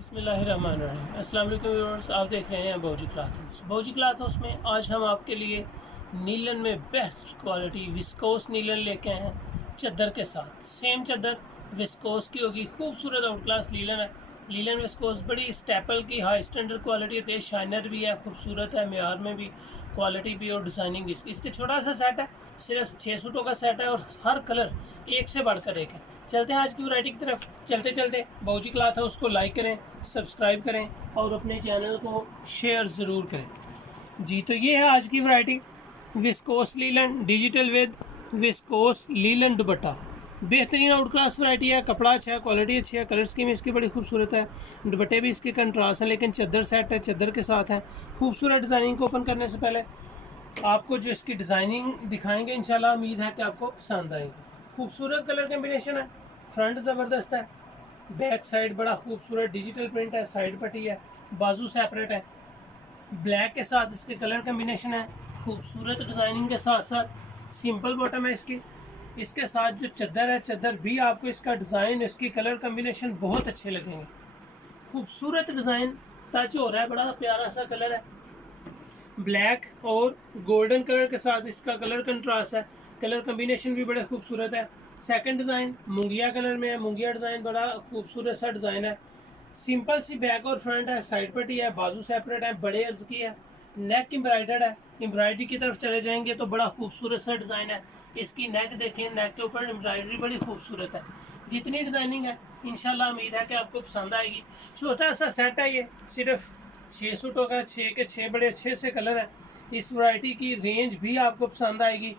बिस्मिल्लाहिर्रहमानिर्रहीम। अस्सलाम वालेकुम व्यूअर्स, आप देख रहे हैं बाउजी क्लॉथ हाउस। बाउजी क्लॉथ हाउस में आज हम आपके लिए नीलन में बेस्ट क्वालिटी विस्कोस नीलन लेके आए हैं चादर के साथ। सेम चादर विस्कोस की होगी, खूबसूरत आउट क्लास नीलन है। नीलन विस्कोस बड़ी स्टेपल की हाई स्टैंडर्ड क्वालिटी होती है, शाइनर भी है, खूबसूरत है, मेयार में भी, क्वालिटी भी और डिज़ाइनिंग भी। इसके छोटा सा सेट है, सिर्फ 6 सूटों का सेट है और हर कलर एक से बढ़कर एक है। चलते हैं आज की वैरायटी की तरफ। चलते चलते बाउजी क्लॉथ हाउस को लाइक करें, सब्सक्राइब करें और अपने चैनल को शेयर ज़रूर करें जी। तो ये है आज की variety, viscose linen digital with viscose linen dupatta. बेहतरीन आउट क्लास वैरायटी है, कपड़ा अच्छा है, क्वालिटी अच्छी है, कलर स्कीम इसकी बड़ी खूबसूरत है, दुपट्टे भी इसके कंट्रास्ट हैं, लेकिन चादर सेट है, चादर के साथ है। खूबसूरत डिज़ाइनिंग को ओपन करने से पहले आपको जो इसकी डिज़ाइनिंग दिखाएंगे इंशाल्लाह उम्मीद है कि आपको पसंद आएगी। खूबसूरत कलर कम्बिनेशन है, फ्रंट ज़बरदस्त है, बैक साइड बड़ा खूबसूरत डिजिटल प्रिंट है, साइड पट्टी है, बाजू सेपरेट है, ब्लैक के साथ इसके कलर कम्बिनेशन है, खूबसूरत डिज़ाइनिंग के साथ साथ सिंपल बॉटम है इसकी। इसके साथ जो चादर है, चादर भी आपको इसका डिज़ाइन, इसकी कलर कम्बिनेशन बहुत अच्छे लगेंगे। खूबसूरत डिज़ाइन टच हो रहा है, बड़ा प्यारा सा कलर है, ब्लैक और गोल्डन कलर के साथ इसका कलर कंट्रास्ट है, कलर कम्बिनेशन भी बड़े खूबसूरत है। सेकंड डिज़ाइन मुंगिया कलर में है, मुंगिया डिज़ाइन बड़ा खूबसूरत सा डिज़ाइन है, सिंपल सी बैक और फ्रंट है, साइड पट्टी है, बाजू सेपरेट है, बड़े अर्ज की है, नेक एम्ब्रॉयडर्ड है। एम्ब्रॉयडरी की तरफ चले जाएंगे तो बड़ा खूबसूरत सा डिज़ाइन है, इसकी नेक देखें, नेक के ऊपर एम्ब्रॉयडरी बड़ी खूबसूरत है। जितनी डिज़ाइनिंग है इंशाल्लाह उम्मीद है कि आपको पसंद आएगी। छोटा सा सेट है ये, सिर्फ 6 सूटों का, 6 के 6 बड़े अच्छे से कलर है। इस वैरायटी की रेंज भी आपको पसंद आएगी,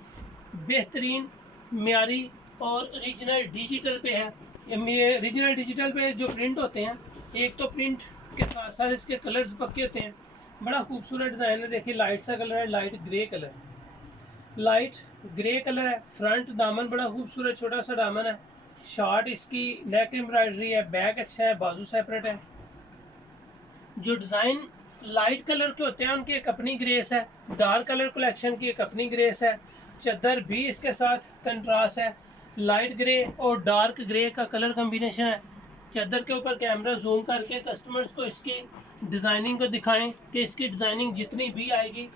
बेहतरीन म्यारी और रीजनल डिजिटल पे है। ये रीजनल डिजिटल पे जो प्रिंट होते हैं, एक तो प्रिंट के साथ साथ इसके कलर्स पक्के होते हैं, बड़ा खूबसूरत डिज़ाइन है। देखिए लाइट सा कलर है, light grey colour, light grey colour है। फ्रंट दामन बड़ा खूबसूरत छोटा सा दामन है, शॉर्ट इसकी नेक एम्ब्रॉयडरी है, बैक अच्छा है, बाजू सेपरेट है। जो डिज़ाइन लाइट कलर के होते हैं उनकी एक अपनी ग्रेस है, डार्क कलर कलेक्शन की एक अपनी ग्रेस है। चादर भी इसके साथ कंट्रास्ट है, लाइट ग्रे और डार्क ग्रे का कलर कम्बिनेशन है। चादर के ऊपर कैमरा जूम करके कस्टमर्स को इसकी डिज़ाइनिंग को दिखाएं कि इसकी डिज़ाइनिंग जितनी भी आएगी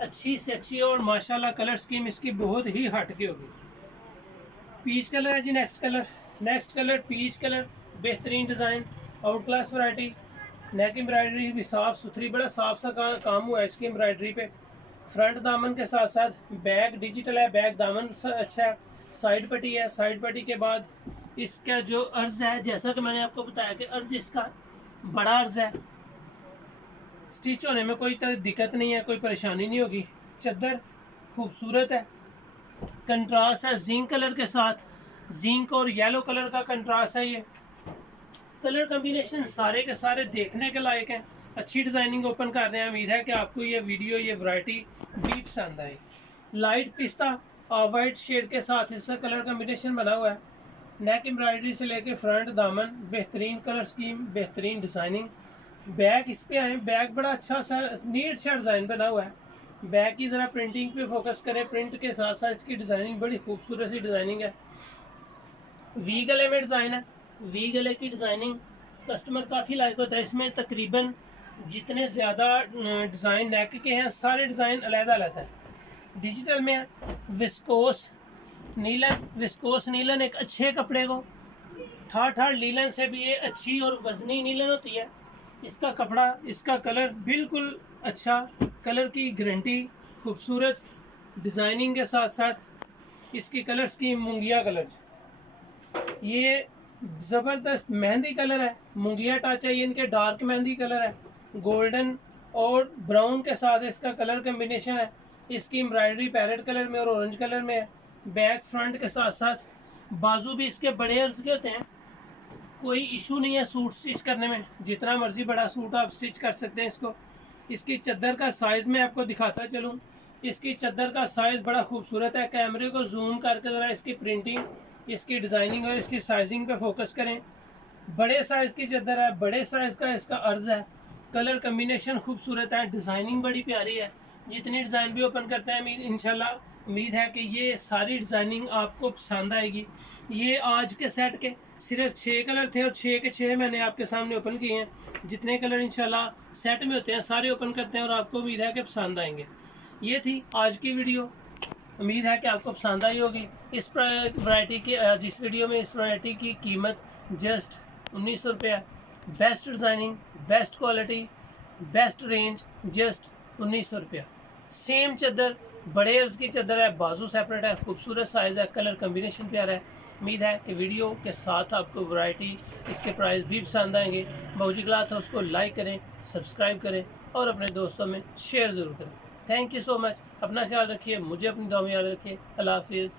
अच्छी से अच्छी और माशाल्लाह कलर स्कीम इसकी बहुत ही हट के होगी। पीच कलर है जी, नेक्स्ट कलर पीच कलर, बेहतरीन डिज़ाइन, आउट क्लास वैरायटी। नेक एम्ब्रॉयडरी भी साफ़ सुथरी, बड़ा साफ सा काम हुआ है इसकी एम्ब्रॉयडरी पे। फ्रंट दामन के साथ साथ बैक डिजिटल है, बैक दामन अच्छा है, साइड पट्टी है, साइड पट्टी के बाद इसका जो अर्ज़ है, जैसा कि मैंने आपको बताया कि अर्ज़ इसका बड़ा अर्ज़ है, स्टिच होने में कोई दिक्कत नहीं है, कोई परेशानी नहीं होगी। चादर खूबसूरत है, कंट्रास्ट है जिंक कलर के साथ, जिंक और येलो कलर का कंट्रास्ट है। ये कलर कम्बिनेशन सारे के सारे देखने के लायक हैं। अच्छी डिज़ाइनिंग ओपन कर रहे हैं, उम्मीद है कि आपको ये वीडियो, ये वैरायटी भी पसंद आए। लाइट पिस्ता और वाइट शेड के साथ इसका कलर कम्बिनेशन बना हुआ है, नेक एम्ब्रॉयडरी से लेके फ्रंट दामन, बेहतरीन कलर स्कीम, बेहतरीन डिज़ाइनिंग। बैक इस पे आए, बैक बड़ा अच्छा सा नीट सा डिज़ाइन बना हुआ है। बैक की ज़रा प्रिंटिंग पे फोकस करें, प्रिंट के साथ साथ इसकी डिज़ाइनिंग बड़ी खूबसूरत सी डिज़ाइनिंग है। वी गले में डिज़ाइन है, वी गले की डिज़ाइनिंग कस्टमर काफ़ी लाइक होता है। इसमें तकरीबन जितने ज़्यादा डिज़ाइन नेक के हैं सारे डिज़ाइन अलग-अलग है। डिजिटल में विस्कोस नीलन एक अच्छे कपड़े को ठाठ नीलन से भी ये अच्छी और वजनी नीलन होती है। इसका कपड़ा, इसका कलर बिल्कुल अच्छा, कलर की गारंटी, खूबसूरत डिज़ाइनिंग के साथ साथ इसकी कलर स्कीम मुंगिया कलर, ये ज़बरदस्त मेहंदी कलर है, मुंगिया टच है, ये इनके डार्क मेहंदी कलर है, गोल्डन और ब्राउन के साथ इसका कलर कम्बिनेशन है। इसकी एम्ब्रॉयडरी पैरेट कलर में और ऑरेंज कलर में है। बैक फ्रंट के साथ साथ बाजू भी इसके बड़े अर्ज के होते हैं, कोई इशू नहीं है सूट स्टिच करने में, जितना मर्जी बड़ा सूट आप स्टिच कर सकते हैं इसको। इसकी चादर का साइज़ मैं आपको दिखाता चलूँ, इसकी चादर का साइज़ बड़ा खूबसूरत है। कैमरे को जूम करके ज़रा इसकी प्रिंटिंग, इसकी डिज़ाइनिंग और इसकी साइजिंग पे फोकस करें। बड़े साइज़ की चादर है, बड़े साइज़ का इसका अर्ज़ है, कलर कम्बिनेशन खूबसूरत है, डिज़ाइनिंग बड़ी प्यारी है। जितनी डिज़ाइन भी ओपन करते हैं इंशाल्लाह उम्मीद है कि ये सारी डिज़ाइनिंग आपको पसंद आएगी। ये आज के सेट के सिर्फ 6 कलर थे और 6 के 6 मैंने आपके सामने ओपन किए हैं। जितने कलर इंशाल्लाह सेट में होते हैं सारे ओपन करते हैं और आपको उम्मीद है कि पसंद आएंगे। ये थी आज की वीडियो, उम्मीद है कि आपको पसंद आई होगी। इस वैरायटी की जिस वीडियो में इस वैरायटी की कीमत जस्ट 1900 रुपया। Best designing, best quality, best range, just 1900 रुपया। सेम चादर, बड़े अर्ज की चादर है, बाजू सेपरेट है, खूबसूरत साइज़ है, कलर कम्बिनेशन प्यारा है। उम्मीद है कि वीडियो के साथ आपको वैरायटी, इसके प्राइस भी पसंद आएंगे। बाबूजी क्लॉथ हाउस को लाइक करें, सब्सक्राइब करें और अपने दोस्तों में शेयर ज़रूर करें। Thank you so much. अपना ख्याल रखिए, मुझे अपनी दुआ में याद रखिए। अल्लाह हाफिज़।